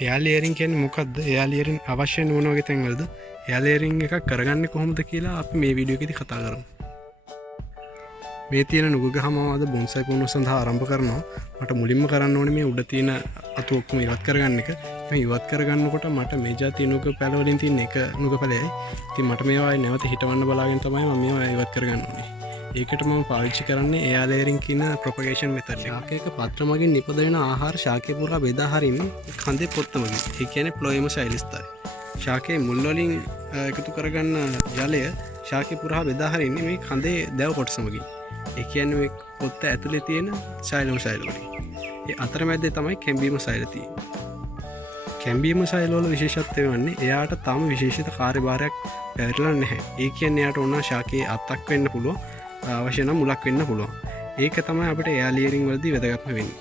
එයා ලේයරින් කියන්නේ මොකද්ද? එයා ලේයරින් අවශ්‍ය නොවන වගේ තැන්වලද එයා ලේයරින් එකක් කරගන්නේ කොහොමද කියලා අපි මේ වීඩියෝ එකේදී කතා කරමු. මේ තියෙන නුග ගහ මම අද බොන්සයි පුහුණුව සඳහා ආරම්භ කරනවා. මට මුලින්ම කරන්න ඕනේ මේ උඩ තියෙන අතු ඔක්කොම ඉවත් කරගන්න එක. මේ ඉවත් කරගන්නකොට මට මේ જાති නුග පැල වලින් තියෙන එක නුග පැලයයි. ඉතින් මට මේවා නැවත හිටවන්න බලාගෙන තමයි මම මේවා ඉවත් කරගන්න ඕනේ. ඒකට මම පාවිච්චි කරන්නේ එයා ලේයරින් කියන ප්‍රොපගේෂන් මෙතඩ් එක. ශාකයක පත්‍ර මගින් නිපද වෙන ආහාර ශාකය පුරා බෙදා හරින්නේ කඳේ පොත්ත මගින්. ඒ කියන්නේ ෆ්ලෝයම ශෛලස්තරය. ශාකයේ මුල් වලින් එකතු කරගන්න ජලය ශාකය පුරා බෙදා හරින්නේ මේ කඳේ දැව කොටස මගින්. ඒ කියන්නේ මේ පොත්ත ඇතුලේ තියෙන සෛලම ශෛල වලින්. ඒ අතරමැද්දේ තමයි කැම්බීම ශෛල තියෙන්නේ. කැම්බීම ශෛල වල විශේෂත්වය වන්නේ එයාට තාම විශේෂිත කාර්යභාරයක් පැවරලා නැහැ. ඒ කියන්නේ එයාට ඕන ශාකයේ අත්තක් වෙන්න පුළුවන්. අවශ්‍ය නම් මුලක් වෙන්න පුළුවන්. ඒක තමයි අපිට එයා ලේයරින් වලදී වැදගත්ම වෙන්නේ.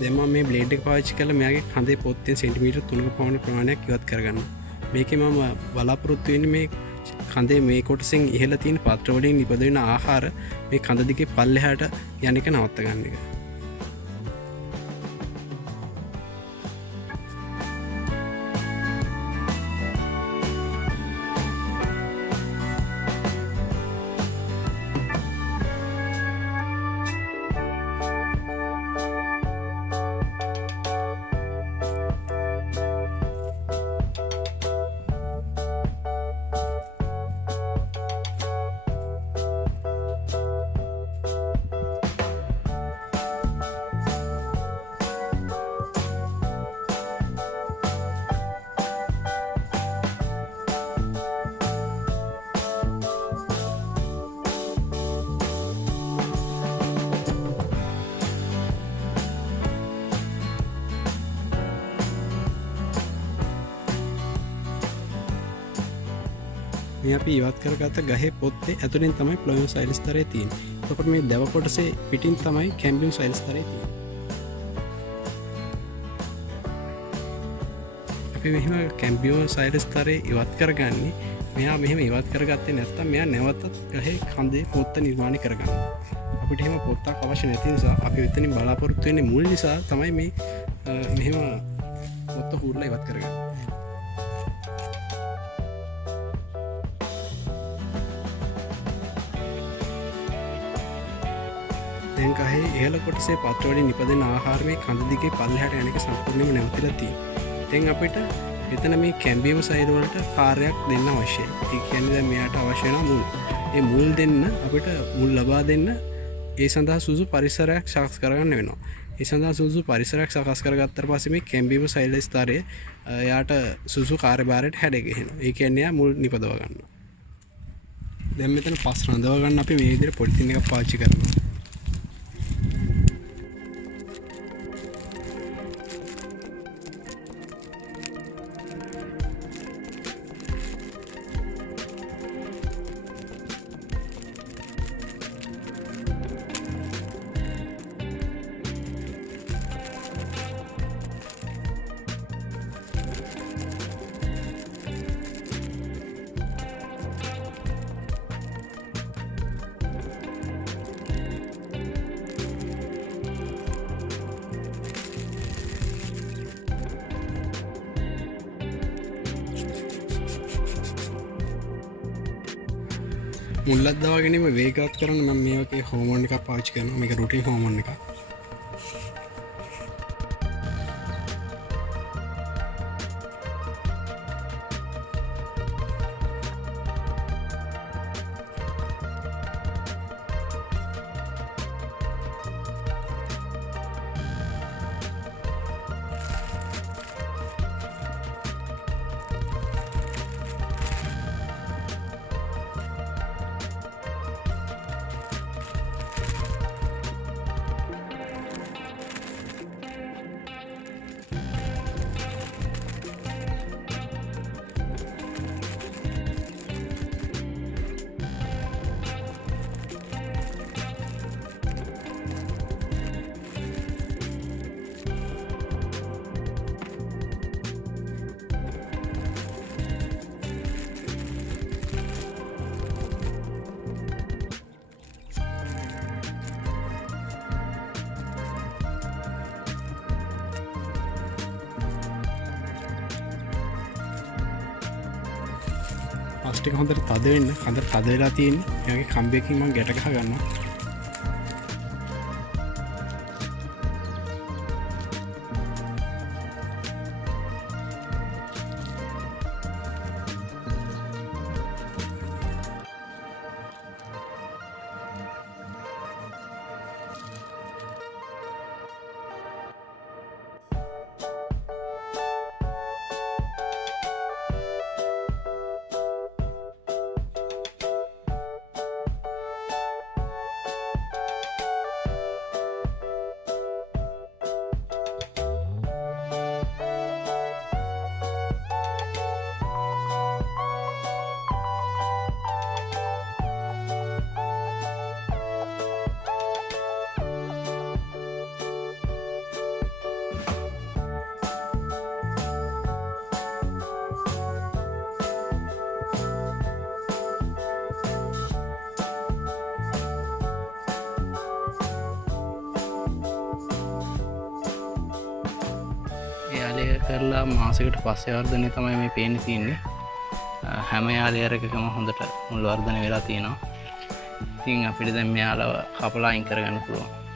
දැන් මම මේ බ්ලේඩ් එක පාවිච්චි කරලා මෙයාගේ කඳේ පොත්තෙන් සෙන්ටිමීටර් 3ක පමණ ප්‍රමාණයක් ඉවත් කරගන්නවා. මේකේ මම බලාපොරොත්තු වෙන්නේ මේ කඳේ මේ කොටසෙන් ඉහළ තියෙන පාත්‍ර වලින් නිපද වෙන ආහාර මේ කඳ දිගේ පල්ලෙහාට යන එක නවත්ත ගන්න එක. මේ අපි ඉවත් කරගත්ත ගහේ පොත්තේ ඇතුලෙන් තමයි ෆ්ලෝයම් ශෛලස්තරය තියෙන්නේ. එතකොට මේ දැව කොටසේ පිටින් තමයි කැම්බියම් ශෛලස්තරය තියෙන්නේ. අපි මෙහෙම කැම්බියම් ශෛලස්තරය ඉවත් කරගන්නේ මෙයා මෙහෙම ඉවත් කරගත්තේ නැත්නම් මෙයා නැවතත් ගහේ කඳේ පොත්ත නිර්මාණය කරගන්නවා. අපිට එහෙම පොත්තක් අවශ්‍ය නැති නිසා අපි එතනින් බලාපොරොත්තු වෙන්නේ මුල් නිසා තමයි මේ මෙහෙම පොත්ත හුරලා ඉවත් කරගන්නේ. දැන් ගහේ ඉහළ කොටසේ පත්‍ර වලින් නිපදෙන ආහාර මේ කඳ දිගේ පල්ලෙහාට යන එක සම්පූර්ණයෙන්ම නැවතිලා තියෙනවා. දැන් අපිට එතන මේ කැම්බියම් සයිඩ් වලට කාර්යයක් දෙන්න අවශ්‍යයි. ඒ කියන්නේ දැන් මෙයාට අවශ්‍ය වෙන මුල්. ඒ මුල් දෙන්න අපිට මුල් ලබා දෙන්න ඒ සඳහා සුසු පරිසරයක් සකස් කරගන්න වෙනවා. ඒ සඳහා සුසු පරිසරයක් සකස් කරගත්තාට පස්සේ මේ කැම්බියම් සයිඩ් ස්තරයේ එයාට සුසු කාර්යභාරයට හැඩගැහෙනවා. ඒ කියන්නේ එයා මුල් නිපදව ගන්නවා. දැන් මෙතන පස් රඳව ගන්න අපි මේ විදිහට පොලිතින් එකක් පාවිච්චි කරනවා. මුල්ලත් දවා ගැනීම වේගවත් කරන්න මම මේ වගේ හෝමෝන් එකක් පාවිච්චි කරනවා. මේක රුටින් හෝමෝන් එකක්. පස්ටික හොඳට තද වෙන්න හොඳට තද වෙලා තියෙන්නේ. ඒ වගේ කම්බියකින් මම ගැට ගහ ගන්නවා. යාලය කරලා මාසකට පස්සේ වර්ධනය තමයි මේ පේන්නේ තියෙන්නේ. හැම යාලයකම හොඳට මුල් වර්ධනය වෙලා තියෙනවා. ඉතින් අපිට දැන් මෙයාලව කපලා අයින් කරගන්න පුළුවන්.